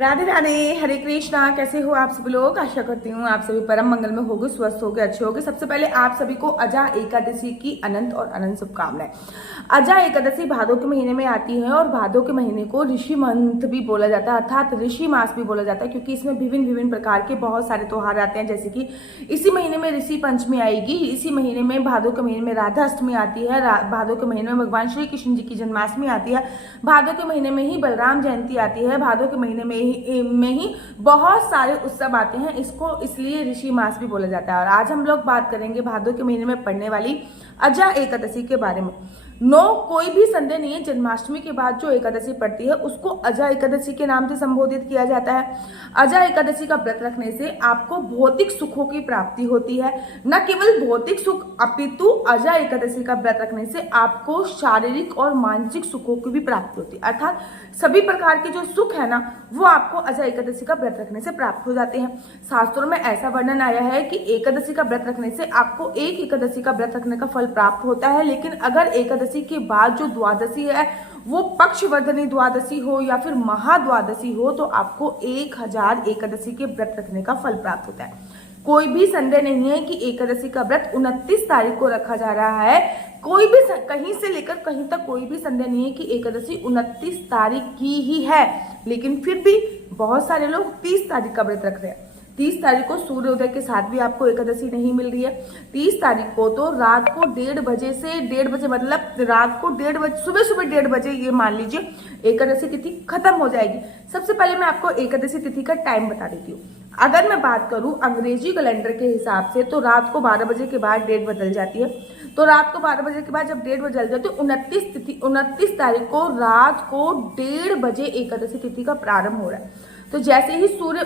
राधे राधे, हरे कृष्णा। कैसे हो आप सभी लोग? आशा करती हूँ आप सभी परम मंगल में होगे, स्वस्थ होगे, अच्छे होगे। सबसे पहले आप सभी को अजा एकादशी की अनंत और अनंत शुभकामनाएं। अजा एकादशी भादों के महीने में आती है और भादों के महीने को ऋषि मंथ भी बोला जाता है, अर्थात ऋषि मास भी बोला जाता है, क्योंकि इसमें विभिन्न विभिन्न प्रकार के बहुत सारे त्योहार आते हैं। जैसे कि इसी महीने में ऋषि पंचमी आएगी, इसी महीने में भादों के महीने में राधा अष्टमी आती है, भादों के महीने में भगवान श्री कृष्ण जी की जन्माष्टमी आती है, भादों के महीने में ही बलराम जयंती आती है, भादों के महीने में ही बहुत सारे उत्सव आते हैं। इसको इसलिए ऋषि मास भी बोला जाता है। और आज हम लोग बात करेंगे भादों के महीने में पड़ने वाली अजा एकादशी के बारे में। कोई भी संदेह नहीं है, जन्माष्टमी के बाद जो एकादशी पड़ती है उसको अजा एकादशी के नाम से संबोधित किया जाता है। अजा एकादशी का व्रत रखने से आपको भौतिक सुखों की प्राप्ति होती है। न केवल भौतिक सुख अपितु अजा एकादशी का व्रत रखने से आपको शारीरिक और मानसिक सुखों की भी प्राप्ति होती है, अर्थात सभी प्रकार के जो सुख है ना वो आपको अजा एकादशी का व्रत रखने से प्राप्त हो जाते हैं। शास्त्रों में ऐसा वर्णन आया है कि एकादशी का व्रत रखने से आपको एक एकादशी का व्रत रखने का फल प्राप्त होता है, लेकिन अगर एकादशी के बाद जो द्वादशी है वो पक्षवर्धनी द्वादशी हो या फिर महाद्वादशी हो तो आपको 1000 एकादशी के व्रत रखने का फल प्राप्त होता है। कोई भी संदेह नहीं है कि एकादशी का व्रत 29 तारीख को रखा जा रहा है। कोई भी कहीं से लेकर कहीं तक कोई भी संदेह नहीं है कि एकादशी 29 तारीख की ही है, लेकिन फिर भी बहुत सारे लोग 30 तारीख का व्रत रख रहे हैं। 30 तारीख को सूर्योदय के साथ भी आपको एकादशी नहीं मिल रही है। 30 तारीख को तो रात को 1:30 बजे से 1:30 बजे, मतलब रात को 1:30 बजे, सुबह 1:30 बजे ये मान लीजिए एकादशी तिथि खत्म हो जाएगी। सबसे पहले मैं आपको एकादशी तिथि का टाइम बता देती हूँ। अगर मैं बात करूं अंग्रेजी कैलेंडर के हिसाब से तो रात को 12 बजे के बाद डेट बदल जाती है। तो रात को 12 बजे के बाद जब डेट बदल जाती है तो 29 तारीख को रात को 1:30 बजे एकादशी तिथि का प्रारंभ हो रहा है। तो जैसे ही सूर्य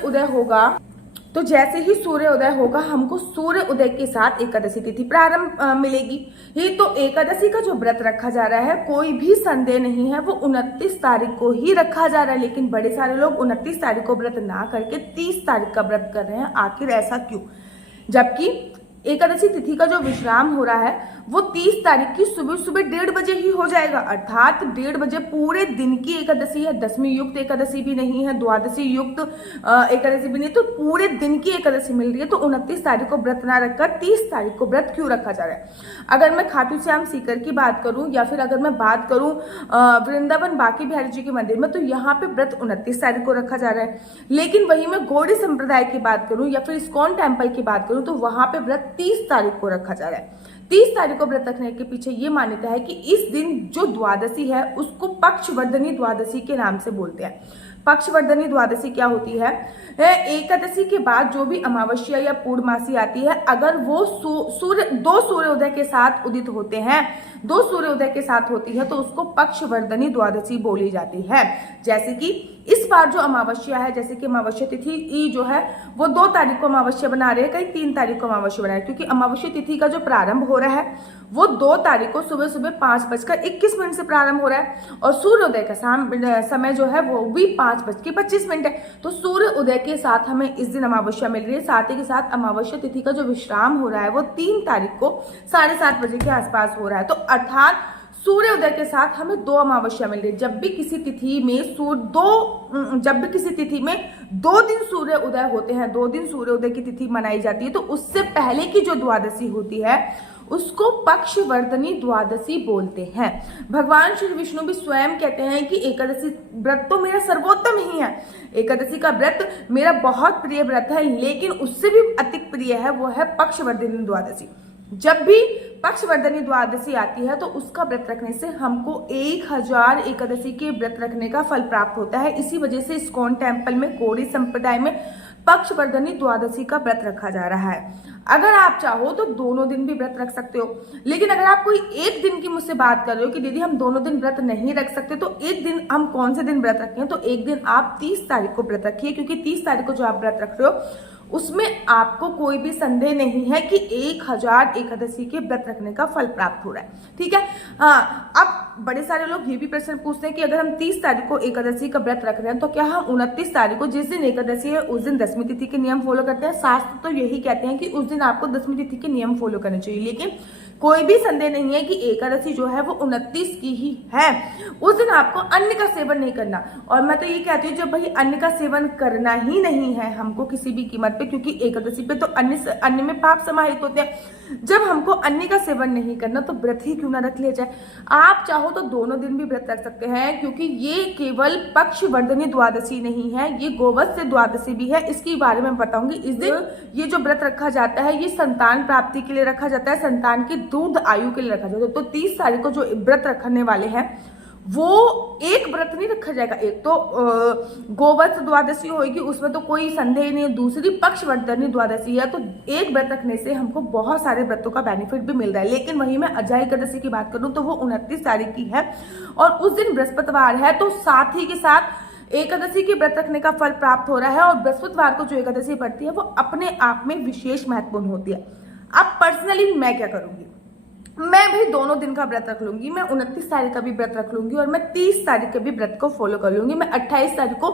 उदय होगा हमको सूर्य उदय के साथ एकादशी तिथि प्रारंभ मिलेगी। ये तो एकादशी का जो व्रत रखा जा रहा है कोई भी संदेह नहीं है, वो 29 तारीख को ही रखा जा रहा है। लेकिन बड़े सारे लोग 29 तारीख को व्रत ना करके 30 तारीख का व्रत कर रहे हैं। आखिर ऐसा क्यों? जबकि एकादशी तिथि का जो विश्राम हो रहा है वो 30 तारीख की सुबह 1:30 बजे ही हो जाएगा, अर्थात 1:30 बजे पूरे दिन की एकादशी है। दशमी युक्त एकादशी भी नहीं है, द्वादशी युक्त एकादशी भी नहीं, तो पूरे दिन की एकादशी मिल रही है। तो 29 तारीख को व्रत ना रखकर 30 तारीख को व्रत क्यों रखा जा रहा है? अगर मैं खाटू श्याम सीकर की बात करूं या फिर अगर मैं बात करूं वृंदावन बांके बिहारी जी के मंदिर में, तो यहाँ पे व्रत 29 तारीख को रखा जा रहा है। लेकिन वहीं मैं गौड़ी संप्रदाय की बात करूं या फिर इस्कॉन टेम्पल की बात करूं तो वहां पे व्रत 30 तारीख को रखा जा रहा है। 30 तारीख को व्रत रखने के पीछे ये मान्यता है कि इस दिन जो द्वादशी है उसको पक्षवर्धनी द्वादशी के नाम से बोलते हैं। पक्षवर्धनी द्वादशी क्या होती है? एकादशी के बाद जो भी अमावस्या या पूर्णमासी आती है, अगर वो दो सूर्योदय के साथ उदित होते हैं, 2 सूर्योदय के साथ होती है तो उसको पक्षवर्धनी द्वादशी बोली जाती है। जैसे कि इस बार जो अमावस्या है, जैसे कि अमावस्या तिथि जो है वो 2 तारीख को अमावस्या बना रहे हैं, कहीं 3 तारीख को अमावस्या बना रहे हैं, क्योंकि अमावस्या तिथि का जो प्रारंभ हो रहा है वो 2 तारीख को सुबह 5:21 से प्रारंभ हो रहा है और सूर्योदय का समय जो है वो भी 5:25 है। तो सूर्य उदय के साथ हमें इस दिन अमावस्या मिल रही है। साथ ही के साथ अमावस्या तिथि का जो विश्राम हो रहा है वो 3 तारीख को 7:30 बजे के आसपास हो रहा है। तो अर्थात सूर्योदय के साथ हमें 2 अमावस्या मिल रही है। जब भी किसी तिथि में 2 दिन सूर्य उदय होते हैं, 2 दिन सूर्योदय की तिथि मनाई जाती है, तो उससे पहले की जो द्वादशी होती है उसको पक्षवर्धनी द्वादशी बोलते हैं। भगवान श्री विष्णु भी स्वयं कहते हैं कि एकादशी व्रत तो मेरा सर्वोत्तम ही है, एकादशी का व्रत मेरा बहुत प्रिय व्रत है, लेकिन उससे भी अधिक प्रिय है वो है पक्षवर्धनी द्वादशी। जब भी पक्षवर्धनी द्वादशी आती है तो उसका व्रत रखने से हमको 1000 एकादशी के व्रत रखने का फल प्राप्त होता है। इसी वजह से इस्कॉन टेम्पल में गौड़ी संप्रदाय में पक्षवर्धनी द्वादशी का व्रत रखा जा रहा है। अगर आप चाहो तो दोनों दिन भी व्रत रख सकते हो, लेकिन अगर आप कोई एक दिन की मुझसे बात कर रहे हो कि दीदी हम दोनों दिन व्रत नहीं रख सकते, तो एक दिन हम कौन से दिन व्रत रखें? तो एक दिन आप 30 तारीख को व्रत रखिए, क्योंकि 30 तारीख को जो आप व्रत रख रहे हो उसमें आपको कोई भी संदेह नहीं है कि 1000 एकादशी के व्रत रखने का फल प्राप्त हो रहा है। ठीक है। हाँ, अब बड़े सारे लोग ये भी प्रश्न पूछते हैं कि अगर हम 30 तारीख को एकादशी का व्रत रख रहे हैं तो क्या हम 29 तारीख को, जिस दिन एकादशी है उस दिन दशमी तिथि के नियम फॉलो करते हैं? शास्त्र तो यही कहते हैं कि उस दिन आपको दशमी तिथि के नियम फॉलो करने चाहिए, लेकिन कोई भी संदेह नहीं है कि एकादशी जो है वो 29 की ही है। उस दिन आपको अन्न का सेवन नहीं करना। और मैं तो ये कहती हूँ जब भाई अन्न का सेवन करना ही नहीं है हमको किसी भी कीमत पे, क्योंकि एकादशी पे तो अन्न में पाप समाहित होते हैं, जब हमको अन्न का सेवन नहीं करना तो व्रत ही क्यों ना रख लिया जाए। आप चाहो तो दोनों दिन भी व्रत रख सकते हैं, क्योंकि ये केवल पक्षवर्धनी द्वादशी नहीं है, ये गोवत्स द्वादशी भी है। इसके बारे में बताऊंगी। इस दिन ये जो व्रत रखा जाता है ये संतान प्राप्ति के लिए रखा जाता है, संतान की दूध आयु के लिए रखा जाता है। तो 30 तारीख को जो व्रत रखने वाले हैं वो एक व्रत नहीं रखा जाएगा। एक तो गोवत्स द्वादशी होगी, उसमें तो कोई संदेह नहीं है। दूसरी पक्षवर्धनी द्वादशी है, तो एक व्रत रखने से हमको बहुत सारे व्रतों का बेनिफिट भी मिल रहा है। लेकिन वहीं मैं अजय एकादशी की बात करूं तो वो 29 तारीख की है और उस दिन बृहस्पतिवार है, तो साथ ही के साथ एकादशी के व्रत रखने का फल प्राप्त हो रहा है। और बृहस्पतिवार को जो एकादशी पड़ती है वो अपने आप में विशेष महत्वपूर्ण होती है। अब पर्सनली मैं क्या करूंगी, मैं भी दोनों दिन का व्रत रख लूंगी। मैं 29 तारीख का भी व्रत रख लूंगी और मैं 30 तारीख के भी व्रत को फॉलो कर लूंगी। मैं 28 तारीख को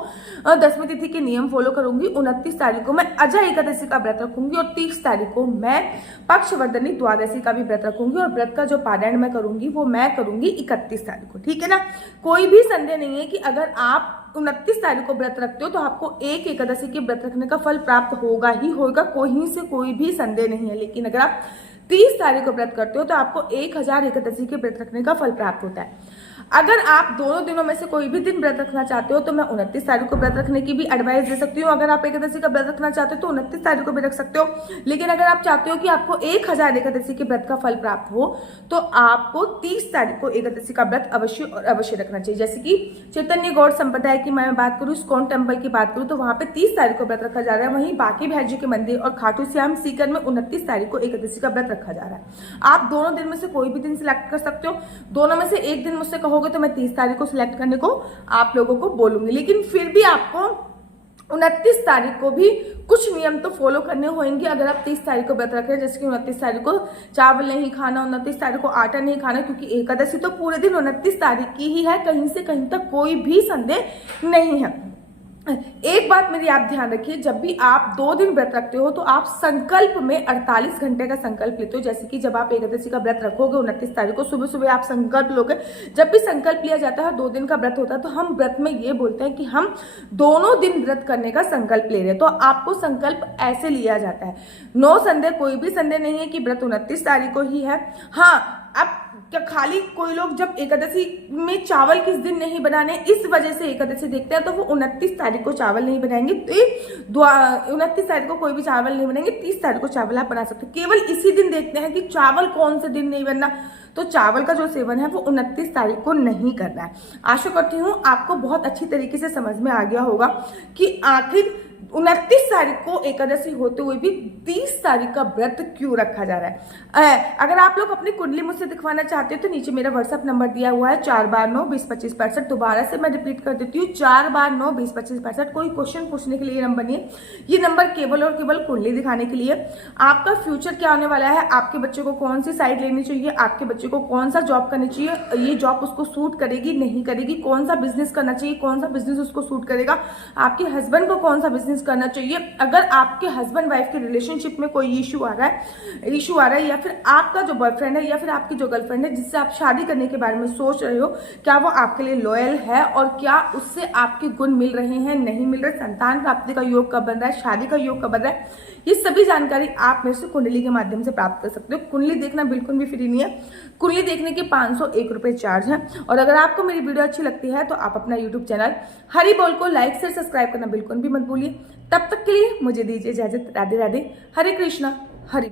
10वीं तिथि के नियम फॉलो करूंगी। 29 तारीख को मैं अजय एकादशी का व्रत रखूंगी और 30 तारीख को मैं पक्षवर्धनी द्वादशी का भी व्रत रखूंगी। और व्रत का जो पारायण मैं करूंगी वो मैं करूंगी 31 तारीख को। ठीक है ना। कोई भी संदेह नहीं है कि अगर आप 29 तारीख को व्रत रखते हो तो आपको एक एकादशी के व्रत रखने का फल प्राप्त होगा ही होगा, कोई से कोई भी संदेह नहीं है। लेकिन अगर आप 30 तारीख को व्रत करते हो तो आपको 1000 एकादशी के व्रत रखने का फल प्राप्त होता है। अगर आप दोनों दिनों में से कोई भी दिन व्रत रखना चाहते हो तो मैं 29 तारीख को व्रत रखने की भी एडवाइस दे सकती हूँ। अगर आप एकादशी का व्रत रखना चाहते हो तो 29 तारीख को भी रख सकते हो। लेकिन अगर आप चाहते हो कि आपको 1000 एकादशी के व्रत का फल प्राप्त हो तो आपको 30 तारीख को एकादशी का व्रत अवश्य और अवश्य रखना चाहिए। जैसे कि चैतन्य गौड़ संप्रदाय की मैं बात करूँ, इस्कॉन टेम्पल की बात करूँ तो वहां पे 30 तारीख को व्रत रखा जा रहा है। वहीं बाकी भैरजी के मंदिर और खाटू श्याम सीकर में 29 तारीख को एकादशी का व्रत रखा जा रहा है। आप दोनों दिन में से कोई भी दिन सिलेक्ट कर सकते हो। दोनों में से एक दिन मुझसे कहोगे तो मैं 30 तारीख को सिलेक्ट करने को आप लोगों को बोलूंगी। लेकिन फिर भी आपको 29 तारीख को भी कुछ नियम तो फॉलो करने होंगे। अगर आप 30 तारीख को व्रत रख रहे हैं, जैसे कि 29 तारीख को चावल नहीं खाना, 29 तारीख को आटा नहीं खाना, क्योंकि एकादशी तो पूरे दिन 29 तारीख की ही है, कहीं से कहीं तक कोई भी संदेह नहीं है। एक बात मेरी आप ध्यान रखिए, जब भी आप 2 दिन व्रत रखते हो तो आप संकल्प में 48 घंटे का संकल्प लेते हो। जैसे कि जब आप एकादशी का व्रत रखोगे 29 तारीख को सुबह सुबह आप संकल्प लोगे। जब भी संकल्प लिया जाता है 2 दिन का व्रत होता है तो हम व्रत में ये बोलते हैं कि हम दोनों दिन व्रत करने का संकल्प ले रहे हैं। तो आपको संकल्प ऐसे लिया जाता है। नो संदेह, कोई भी संदेह नहीं है कि व्रत 29 तारीख को ही है। हाँ, अब क्या खाली कोई लोग जब एकादशी में चावल किस दिन नहीं बनाने इस वजह से एकादशी देखते हैं तो वो 29 तारीख को चावल नहीं बनाएंगे। तो 29 तारीख को कोई भी चावल नहीं बनाएंगे, 30 तारीख को चावल आप बना सकते हो। केवल इसी दिन देखते हैं कि चावल कौन से दिन नहीं बनना, तो चावल का जो सेवन है वो 29 तारीख को नहीं करना है। आशा करती हूँ आपको बहुत अच्छी तरीके से समझ में आ गया होगा कि आखिर 29 तारीख को एकादशी होते हुए भी 30 तारीख का व्रत क्यों रखा जा रहा है। अगर आप लोग अपनी कुंडली मुझसे दिखवाना चाहते हो तो नीचे मेरा व्हाट्सएप नंबर दिया हुआ है 429202565। दोबारा से मैं रिपीट कर देती हूँ 429202565। कोई क्वेश्चन पूछने के लिए ये नंबर नहीं है, ये नंबर केवल और केवल कुंडली दिखाने के लिए। आपका फ्यूचर क्या होने वाला है, आपके बच्चे को कौन सी साइड लेनी चाहिए, आपके बच्चे को कौन सा जॉब करनी चाहिए, ये जॉब उसको सूट करेगी नहीं करेगी, कौन सा बिजनेस करना चाहिए, कौन सा बिजनेस उसको सूट करेगा, आपके हस्बैंड को कौन सा बिजनेस करना चाहिए। अगर आपके हस्बैंड वाइफ के रिलेशनशिप में कोई इशू आ रहा है या फिर आपका जो बॉयफ्रेंड है या फिर आपकी जो गर्लफ्रेंड है जिससे आप शादी करने के बारे में सोच रहे हो, क्या वो आपके लिए लॉयल है और क्या उससे आपके गुण मिल रहे हैं नहीं मिल रहे, संतान प्राप्ति का योग कब बन रहा है, शादी का योग कब बन रहा है, ये सभी जानकारी आप मेरे से कुंडली के माध्यम से प्राप्त कर सकते हो। कुंडली देखना बिल्कुल भी फ्री नहीं है, कुंडली देखने के 501 रुपए चार्ज है। और अगर आपको मेरी वीडियो अच्छी लगती है तो आप अपना यूट्यूब चैनल हरी बोल को लाइक से सब्सक्राइब करना बिल्कुल भी मत भूलिए। तब तक के लिए मुझे दीजिए इजाजत। राधे राधे, हरे कृष्णा, हरि।